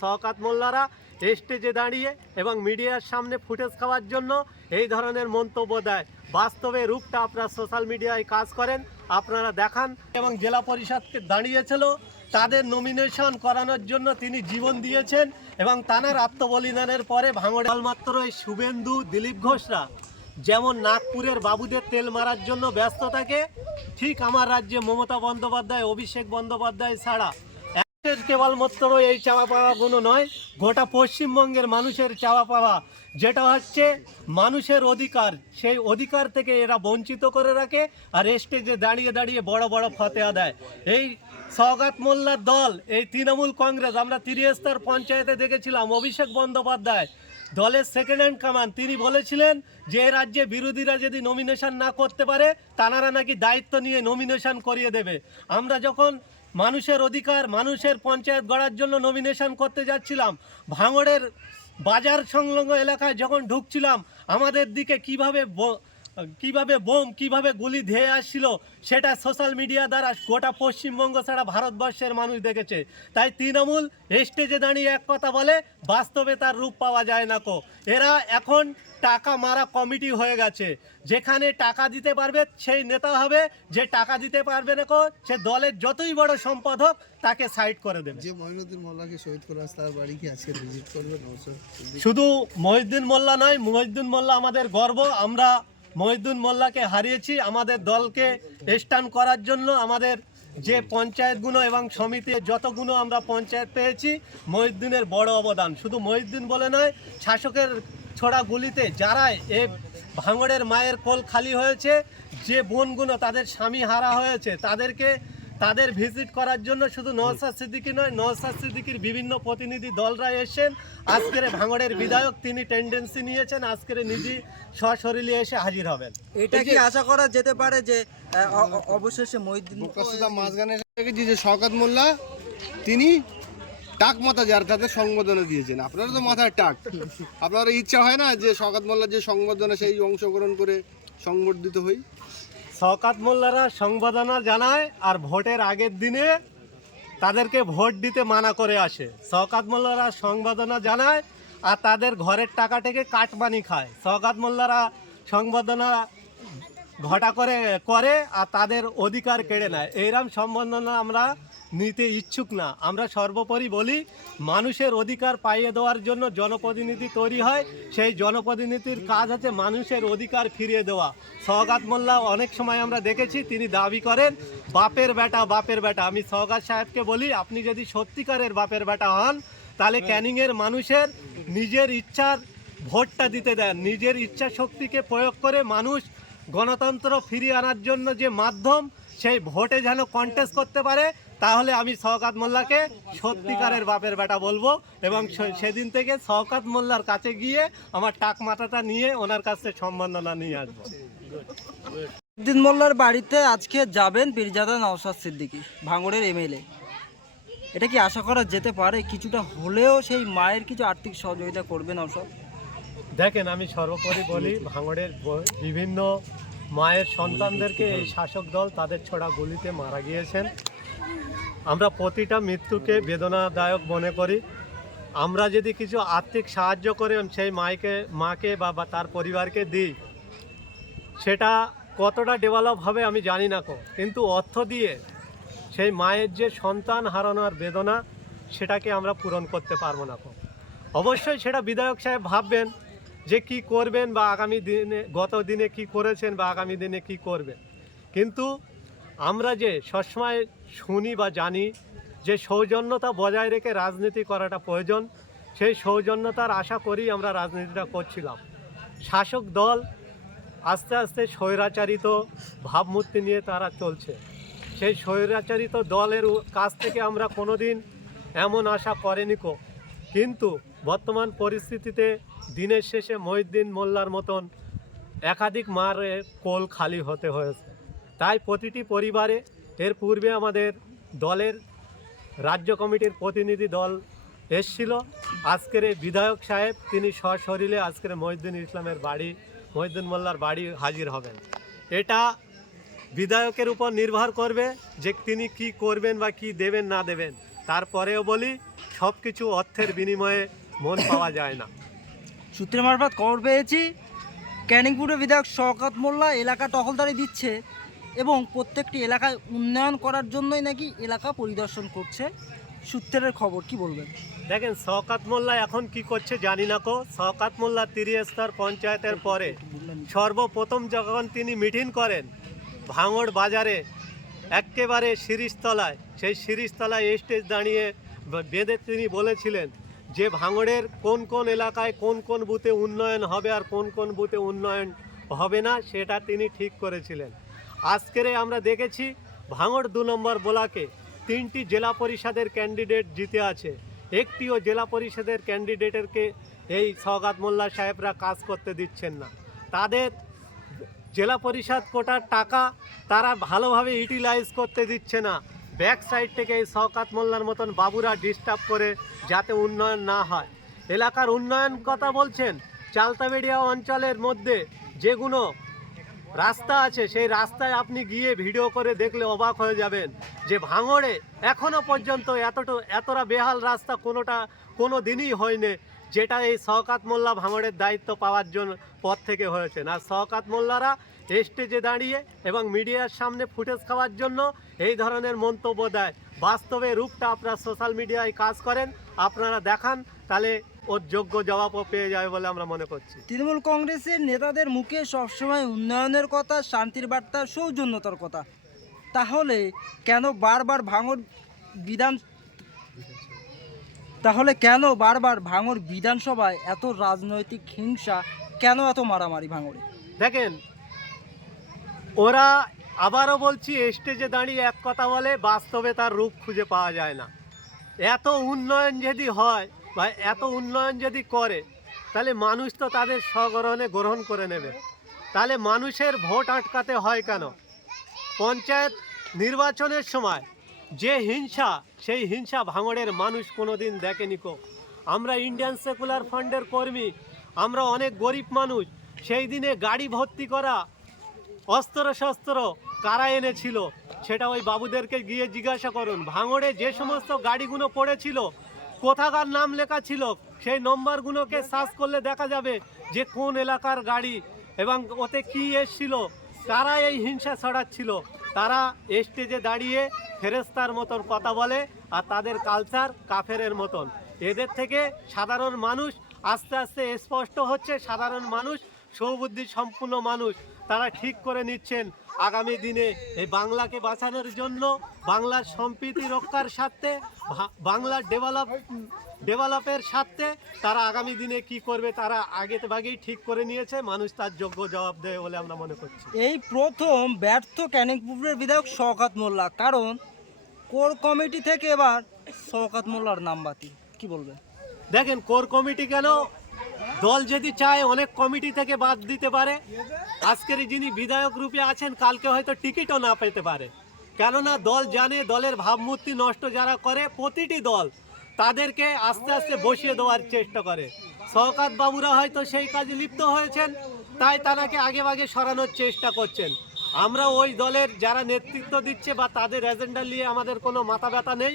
শওকাত মোল্লারা স্টেজে দাঁড়িয়ে এবং মিডিয়ার সামনে ফুটেজ খাওয়ার জন্য এই ধরনের মন্তব্য দেয়। বাস্তবে রূপটা আপনারা সোশ্যাল মিডিয়ায় কাজ করেন, আপনারা দেখান। এবং জেলা পরিষদকে দাঁড়িয়েছিল, তাদের নমিনেশন করানোর জন্য তিনি জীবন দিয়েছেন এবং তানার আত্মবলিদানের পরে ভাঙড়ে মাত্র এই শুভেন্দু, দিলীপ ঘোষরা যেমন নাগপুরের বাবুদের তেল মারার জন্য ব্যস্ত থাকে, ঠিক আমার রাজ্যে মমতা বন্দ্যোপাধ্যায়, অভিষেক বন্দ্যোপাধ্যায় ছাড়া এর কেবলমাত্র এই চাওয়া পাওয়াগুলো নয়, গোটা পশ্চিমবঙ্গের মানুষের চাওয়া পাওয়া, যেটা হচ্ছে মানুষের অধিকার। সেই অধিকার থেকে এরা বঞ্চিত করে রাখে আর স্টেজে দাঁড়িয়ে দাঁড়িয়ে বড় বড় ফতেয়া দেয়। এই সওগাত মোল্লার দল, এই তৃণমূল কংগ্রেস, আমরা ত্রিস্তর পঞ্চায়েতে দেখেছিলাম অভিষেক বন্দ্যোপাধ্যায়, দলের সেকেন্ড হ্যান্ড কামান তিনি বলেছিলেন যে রাজ্যে বিরোধীরা যদি নমিনেশন না করতে পারে তানারা নাকি দায়িত্ব নিয়ে নমিনেশন করিয়ে দেবে। আমরা যখন মানুষের অধিকার, মানুষের পঞ্চায়েত গড়ার জন্য নমিনেশন করতে যাচ্ছিলাম। ভাঙড়ের বাজার সংলগ্ন এলাকায় যখন ঢুকছিলাম, আমাদের দিকে কীভাবে কীভাবে বোম, কীভাবে গুলি ধেয়ে আসছিল, সেটা সোশ্যাল মিডিয়া দ্বারা গোটা পশ্চিমবঙ্গ ছাড়া ভারতবর্ষের মানুষ দেখেছে। তাই তৃণমূল স্টেজে দাঁড়িয়ে এক কথা বলে, বাস্তবে তার রূপ পাওয়া যায় না কো। এরা এখন টাকা মারা কমিটি হয়ে গেছে। যেখানে টাকা দিতে পারবে সেই নেতা হবে। যে টাকা দিতে পারবে না কো সে দলের যতই বড় সম্পদ হোক তাকে সাইড করে দেবে। যে মহিনুদ্দিন মোল্লাকে শহীদ করে তার বাড়ি কি আজকে ভিজিট অবশ্যই শুধু মহিউদ্দিন মোল্লা নয় মহিউদ্দিন মোল্লা আমাদের গর্ব। আমরা মহিউদ্দিন মোল্লাকে হারিয়েছি আমাদের দলকে স্টান করার জন্য। আমাদের যে পঞ্চায়েতগুলো এবং সমিতি যতগুলো আমরা পঞ্চায়েত পেয়েছি মহিউদ্দিনের বড় অবদান। শুধু মহিউদ্দিন বলে নয় শাসকের ছোড়া গুলিতে যারা এ ভাঙড়ের মায়ের কোল খালি হয়েছে যে বোনগুলো তাদের স্বামী হারা হয়েছে তাদেরকে তাদের ভিজিট করার জন্য শুধু নওসাদ সিদ্দিকি নয় নওসাদ সিদ্দিকির বিভিন্ন প্রতিনিধি দলরা এসেছেন। আজকের ভাঙড়ের বিধায়ক তিনি টেন্ডেন্সি নিয়েছেন আজকের নিজে সশরীরে এসে হাজির হবেন। এটা কি আশা করা যেতে পারে যে অবশেষে মহিউদ্দিন মাঝখানে যে শওকাত মোল্লা তিনি টাক মাথা যার তাদের সংবোধনা দিয়েছেন। আপনারা তো মাথার টাক। আপনার ইচ্ছা হয় না যে শওকাত মোল্লার যে সংবর্ধনা, সেই অংশগ্রহণ করে সংবর্ধিত হই? শওকাত মোল্লারা সংবর্ধনা জানায় আর ভোটের আগের দিনে তাদেরকে ভোট দিতে মানা করে আসে। শওকাত মোল্লারা সংবর্ধনা জানায় আর তাদের ঘরের টাকা থেকে কাটমানি খায়। শওকাত মোল্লারা সংবর্ধনা ঘটা করে করে আর তাদের অধিকার কেড়ে নেয়। এইরকম সম্বন্ধনা আমরা নিতে ইচ্ছুক না। আমরা সর্বোপরি বলি মানুষের অধিকার পাইয়ে দেওয়ার জন্য জনপ্রতিনিধি তৈরি হয়। সেই জনপ্রতিনিধির কাজ হচ্ছে মানুষের অধিকার ফিরিয়ে দেওয়া। সওগাত মোল্লা অনেক সময় আমরা দেখেছি তিনি দাবি করেন বাপের বেটা বাপের বেটা। আমি সওগাত সাহেবকে বলি আপনি যদি সত্যিকারের বাপের বেটা হন তাহলে ক্যানিংয়ের মানুষের নিজের ইচ্ছার ভোটটা দিতে দেন। নিজের ইচ্ছা শক্তিকে প্রয়োগ করে মানুষ গণতন্ত্র ফিরিয়ে আনার জন্য যে মাধ্যম, সেই ভোটে যেন কন্টেস্ট করতে পারে, তাহলে আমি শওকাত মোল্লাকে সত্যিকারের বাপের বেটা বলব এবং সেদিন থেকে শওকাত মোল্লার কাছে গিয়ে আমার টাক মাথাটা নিয়ে ওনার কাছে সম্বর্ধনা নিয়ে আসব। মহিউদ্দিন মোল্লার বাড়িতে আজকে যাবেন পীরজাদা নওশাদ সিদ্দিকী, ভাঙড়ের এমএলএ এটা কি আশা করা যেতে পারে? কিছুটা হলেও সেই মায়ের কিছু আর্থিক সহযোগিতা করবে নওশাদ? দেখেন, আমি সর্বোপরি বলি, ভাঙড়ের বিভিন্ন মায়ের সন্তানদেরকে এই শাসক দল তাদের ছোড়া গুলিতে মারা গিয়েছেন। আমরা প্রতিটা মৃত্যুকে বেদনাদায়ক মনে করি। আমরা যদি কিছু আর্থিক সাহায্য করে সেই মাইকে, মাকে বা তার পরিবারকে দিই, সেটা কতটা ডেভেলপ হবে আমি জানি না কো। কিন্তু অর্থ দিয়ে সেই মায়ের যে সন্তান হারানোর বেদনা, সেটাকে আমরা পূরণ করতে পারব না কো। অবশ্যই সেটা বিধায়ক সাহেব ভাববেন যে কি করবেন বা আগামী দিনে, গত দিনে কি করেছেন বা আগামী দিনে কি করবেন। কিন্তু আমরা যে সবসময় শুনি বা জানি যে সৌজন্যতা বজায় রেখে রাজনীতি করাটা প্রয়োজন, সেই সৌজন্যতার আশা করেই আমরা রাজনীতিটা করছিলাম। শাসক দল আস্তে আস্তে স্বৈরাচারিত ভাবমূর্তি নিয়ে তারা চলছে। সেই স্বৈরাচারিত দলের কাছ থেকে আমরা কোনোদিন এমন আশা করেনি কিন্তু বর্তমান পরিস্থিতিতে দিনের শেষে মহিউদ্দিন মোল্লার মতন একাধিক মারের কোল খালি হতে হয়েছে। তাই প্রতিটি পরিবারে এর পূর্বে আমাদের দলের রাজ্য কমিটির প্রতিনিধি দল এসছিল। আজকের এই বিধায়ক সাহেব, তিনি সশরীরে আজকের মহিউদ্দিন ইসলামের বাড়ি, মহিউদ্দিন মোল্লার বাড়ি হাজির হবেন। এটা বিধায়কের উপর নির্ভর করবে যে তিনি কি করবেন বা কি দেবেন, না দেবেন। তারপরেও বলি সব কিছু অর্থের বিনিময়ে মন পাওয়া যায় না। সূত্রের মারফত খবর পেয়েছি ক্যানিংপুরের বিধায়ক শওকত মোল্লা এলাকা টহলদারি দিচ্ছে এবং প্রত্যেকটি এলাকায় উন্নয়ন করার জন্যই নাকি এলাকা পরিদর্শন করছে। সূত্রের খবর, কি বলবেন? দেখেন, শওকাত মোল্লা এখন কি করছে জানি না কো। শওকাত মোল্লা তিরিস্তর পঞ্চায়েতের পরে সর্বপ্রথম যখন তিনি মিটিং করেন ভাঙড় বাজারে একেবারে শিরিষতলায় সেই শিরিষতলায় স্টেজ দাঁড়িয়ে বেঁধে তিনি বলেছিলেন যে ভাঙড়ের কোন কোন এলাকায় কোন কোন বুথে উন্নয়ন হবে আর কোন কোন বুথে উন্নয়ন হবে না, সেটা তিনি ঠিক করেছিলেন। আজকেরে আমরা দেখেছি ভাঙড় দু নম্বর ব্লকে তিনটি জেলা পরিষদের ক্যান্ডিডেট জিতে আছে। একটিও জেলা পরিষদের ক্যান্ডিডেটেরকে এই সওগাত মোল্লা সাহেবরা কাজ করতে দিচ্ছেন না। তাদের জেলা পরিষদ কোটার টাকা তারা ভালোভাবে ইউটিলাইজ করতে দিচ্ছে না। ব্যাক সাইড থেকে এই শওকাত মোল্লার মতন বাবুরা ডিস্টার্ব করে যাতে উন্নয়ন না হয়। এলাকার উন্নয়ন কথা বলছেন চালতাবেড়িয়া অঞ্চলের মধ্যে যেগুলো রাস্তা আছে, সেই রাস্তায় আপনি গিয়ে ভিডিও করে দেখলে অবাক হয়ে যাবেন যে ভাঙড়ে এখনও পর্যন্ত এতটা এতটা বেহাল রাস্তা কোনোটা, কোনো দিনই হয়নি যেটা এই শওকাত মোল্লা ভাঙড়ের দায়িত্ব পাওয়ার জন্য পর থেকে হয়েছে। আর শওকাত মোল্লারা স্টেজে দাঁড়িয়ে এবং মিডিয়ার সামনে ফুটেজ খাওয়ার জন্য এই ধরনের মন্তব্য দেয়। বাস্তবে রূপটা আপনারা সোশ্যাল মিডিয়ায় কাজ করেন আপনারা দেখান তাহলে ওর যোগ্য জবাবও পেয়ে যাবে বলে আমরা মনে করছি। তৃণমূল কংগ্রেসের নেতাদের মুখে সবসময় উন্নয়নের কথা শান্তির বার্তা সৌজন্যতার কথা। তাহলে কেন বারবার ভাঙর বিধান তাহলে কেন বারবার ভাঙর বিধানসভায় এত রাজনৈতিক হিংসা কেন এত মারামারি ভাঙরে? দেখেন ওরা আবারও বলছি স্টেজে দাঁড়িয়ে এক কথা বলে, বাস্তবে তার রূপ খুঁজে পাওয়া যায় না। এত উন্নয়ন যদি হয় বা এত উন্নয়ন যদি করে, তাহলে মানুষ তো তাদের স্বগ্রহণে গ্রহণ করে নেবে। তাহলে মানুষের ভোট আটকাতে হয় কেন? পঞ্চায়েত নির্বাচনের সময় যে হিংসা, সেই হিংসা ভাঙড়ের মানুষ কোনোদিন দেখেনি কো। আমরা ইন্ডিয়ান সেকুলার ফান্ডের কর্মী, আমরা অনেক গরিব মানুষ, সেই দিনে গাড়ি ভর্তি করা অস্ত্র শস্ত্র কারা এনেছিল সেটা ওই বাবুদেরকে গিয়ে জিজ্ঞাসা করুন। ভাঙড়ে যে সমস্ত গাড়িগুলো পড়েছিল, কোথাকার নাম লেখা ছিল, সেই নম্বরগুলোকে সার্চ করলে দেখা যাবে যে কোন এলাকার গাড়ি এবং ওতে কি এসছিল তারা এই হিংসা ছড়াচ্ছিল। তারা স্টেজে দাঁড়িয়ে ফেরেস্তার মতন কথা বলে আর তাদের কালচার কাফেরের মতন। এদের থেকে সাধারণ মানুষ আস্তে আস্তে স্পষ্ট হচ্ছে, সাধারণ মানুষ সৌবুদ্ধি সম্পূর্ণ মানুষ। তারা ঠিক করে নিচ্ছেন আগামী দিনে এই বাংলাকে বাঁচানোর জন্য বাংলার সম্প্রীতি রক্ষার স্বার্থে বাংলার ডেভেলপ ডেভেলপের স্বার্থে তারা আগামী দিনে কি করবে তারা আগে ভাগেই ঠিক করে নিয়েছে মানুষ তার যোগ্য জবাব দেবে বলে আমরা মনে করছি। এই প্রথম ব্যর্থ ক্যানিংপুরের বিধায়ক শওকাত মোল্লা কারণ কোর কমিটি থেকে এবার শওকাত মোল্লার নাম বাতিল। কি বলবে দেখেন কোর কমিটি কেন দল যদি চায় অনেক কমিটি থেকে বাদ দিতে পারে। আজকের যিনি বিধায়ক রূপে আছেন, কালকে হয়তো টিকিটও না পেতে পারে। কেননা দল জানে দলের ভাবমূর্তি নষ্ট যারা করে, প্রতিটি দল তাদেরকে আস্তে আস্তে বসিয়ে দেওয়ার চেষ্টা করে। শওকাত বাবুরা হয়তো সেই কাজে লিপ্ত হয়েছেন, তাই তারাকে আগে আগে সরানোর চেষ্টা করছেন। আমরা ওই দলের যারা নেতৃত্ব দিচ্ছে বা তাদের এজেন্ডা নিয়ে আমাদের কোনো মাথা ব্যথা নেই।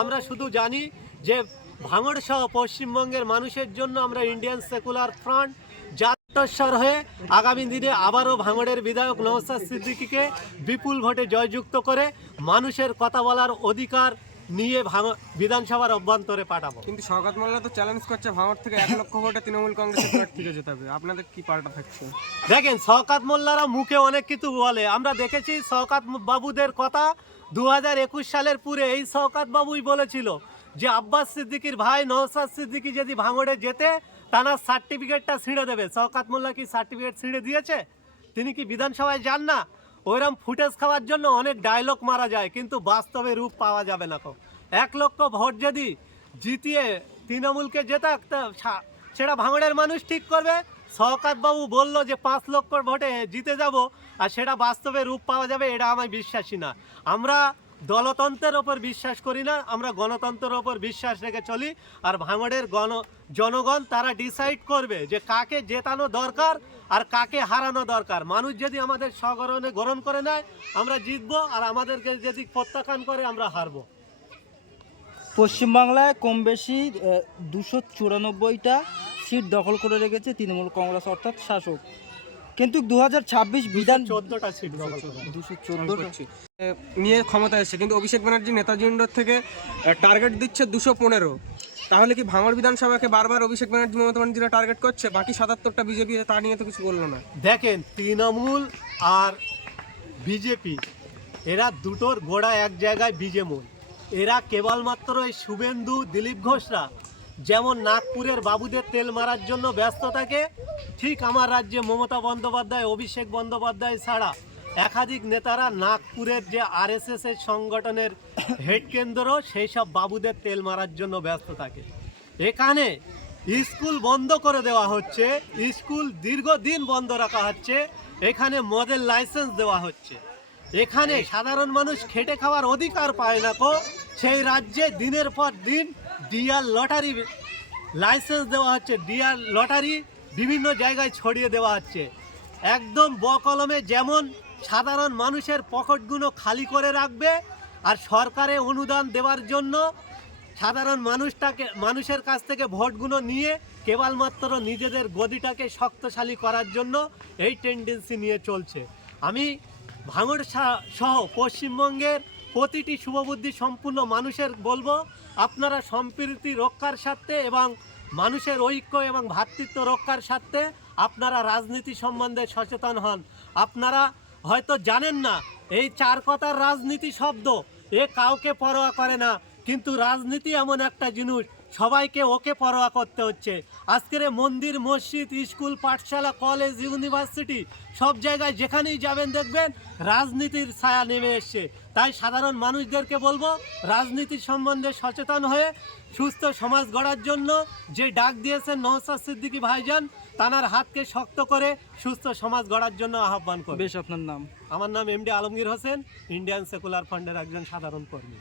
আমরা শুধু জানি যে ভাঙড় সহ পশ্চিমবঙ্গের মানুষের জন্য আমরা ইন্ডিয়ান সেকুলার ফ্রন্ট জাতস্বর হয়ে আগামী দিনে আবারও ভাঙড়ের বিধায়ক নওসাদ সিদ্দিকীকে বিপুল ভোটে জয়যুক্ত করে মানুষের কথা বলার অধিকার নিয়ে ভাঙ- বিধানসভার অভ্যন্তরে পাঠাবো। কিন্তু শওকত মোল্লা তো চ্যালেঞ্জ করছে ভাঙড় থেকে এক লক্ষ ভোটে তৃণমূল কংগ্রেসের প্রার্থীকে যেতে হবে আপনাদের কি পাল্টা থাকছে? দেখেন শওকাত মোল্লারা মুখে অনেক কিছু বলে। আমরা দেখেছি শওকাত বাবুদের কথা দু হাজার একুশ সালের পুরে এই শওকাত বাবুই বলেছিল যে আব্বাস সিদ্দিকির ভাই নওসাদ সিদ্দিকি যদি ভাঙড়ে যেতে তার সার্টিফিকেটটা ছিঁড়ে দেবে। শওকাত মোল্লা কি সার্টিফিকেট ছিঁড়ে দিয়েছে? তিনি কি বিধানসভায় যান না? ওইরকম ফুটেজ খাওয়ার জন্য অনেক ডায়লগ মারা যায়, কিন্তু বাস্তবে রূপ পাওয়া যাবে না এক লক্ষ ভোট যদি জিতিয়ে তৃণমূলকে জেতাক সেটা ভাঙড়ের মানুষ ঠিক করবে। বাবু বলল যে পাঁচ লক্ষ ভোটে জিতে যাব, আর সেটা বাস্তবে রূপ পাওয়া যাবে, এটা আমি বিশ্বাসী না। আমরা দলতন্ত্রের ওপর বিশ্বাস করি না, আমরা গণতন্ত্রের ওপর বিশ্বাস রেখে চলি। আর ভাঙড়ের গণ, জনগণ তারা ডিসাইড করবে যে কাকে জেতানো দরকার আর কাকে হারানো দরকার। মানুষ যদি আমাদের স্বগরণে গ্রহণ করে নেয়, আমরা জিতবো আর আমাদেরকে যদি প্রত্যাখ্যান করে, আমরা হারবো। পশ্চিমবাংলায় কম বেশি দুশো চুরানব্বইটা সিট দখল করে রেখেছে তৃণমূল কংগ্রেস অর্থাৎ শাসক। কিন্তু দু হাজার ছাব্বিশ বিধান চোদ্দটা সিট দুশো চোদ্দোটা নিয়ে ক্ষমতা এসেছে। কিন্তু অভিষেক ব্যানার্জি নেতাজি ইন্ডোর থেকে টার্গেট দিচ্ছে দুশো পনেরো। তাহলে কি ভাঙড় বিধানসভাকে বারবার অভিষেক ব্যানার্জি মমতা ব্যানার্জিরা টার্গেট করছে? বাকি সাতাত্তরটা বিজেপি তা নিয়ে তো কিছু বলল না। দেখেন তৃণমূল আর বিজেপি এরা দুটোর গোড়া এক জায়গায় বিজেমূল। এরা কেবলমাত্র এই শুভেন্দু দিলীপ ঘোষরা যেমন নাগপুরের বাবুদের তেল মারার জন্য ব্যস্ত থাকে, ঠিক আমার রাজ্যে মমতা বন্দ্যোপাধ্যায়, অভিষেক বন্দ্যোপাধ্যায় ছাড়া একাধিক নেতারা নাগপুরের যে আরএসএস এর সংগঠনের হেড কেন্দ্র সেই সব বাবুদের তেল মারার জন্য ব্যস্ত থাকে। এখানে স্কুল বন্ধ করে দেওয়া হচ্ছে, স্কুল দীর্ঘদিন বন্ধ রাখা হচ্ছে, এখানে মদের লাইসেন্স দেওয়া হচ্ছে। এখানে সাধারণ মানুষ খেটে খাওয়ার অধিকার পায় না কো সেই রাজ্যে দিনের পর দিন ডিয়ার লটারি লাইসেন্স দেওয়া হচ্ছে। ডিয়ার লটারি বিভিন্ন জায়গায় ছড়িয়ে দেওয়া হচ্ছে। একদম বকলমে যেমন সাধারণ মানুষের পকেটগুলো খালি করে রাখবে আর সরকারে অনুদান দেওয়ার জন্য সাধারণ মানুষটাকে, মানুষের কাছ থেকে ভোটগুলো নিয়ে কেবলমাত্র নিজেদের গদিটাকে শক্তশালী করার জন্য এই টেন্ডেন্সি নিয়ে চলছে। আমি ভাঙড় সহ পশ্চিমবঙ্গের প্রতিটি শুভবুদ্ধি সম্পূর্ণ মানুষের বলব। আপনারা সম্প্রীতি রক্ষার স্বার্থে এবং মানুষের ঐক্য এবং ভ্রাতৃত্ব রক্ষার স্বার্থে আপনারা রাজনীতি সম্বন্ধে সচেতন হন। আপনারা হয়তো জানেন না, এই চার কথার রাজনীতি শব্দ, এ কাউকে পরোয়া করে না। কিন্তু রাজনীতি এমন একটা জিনিস সবাইকে ওকে পরোয়া করতে হচ্ছে। আজকের মন্দির মসজিদ স্কুল পাঠশালা কলেজ ইউনিভার্সিটি সব জায়গায় যেখানেই যাবেন দেখবেন রাজনীতির ছায়া নেমে এসছে। তাই সাধারণ মানুষদেরকে বলব রাজনীতির সম্বন্ধে সচেতন হয়ে সুস্থ সমাজ গড়ার জন্য যে ডাক দিয়েছেন নওসাদ সিদ্দিকী ভাইজান তানার হাতকে শক্ত করে সুস্থ সমাজ গড়ার জন্য আহ্বান করবে। বেশ আপনার নাম? আমার নাম MD Alamgir Hossain Indian secular ফান্ডের একজন সাধারণ কর্মী।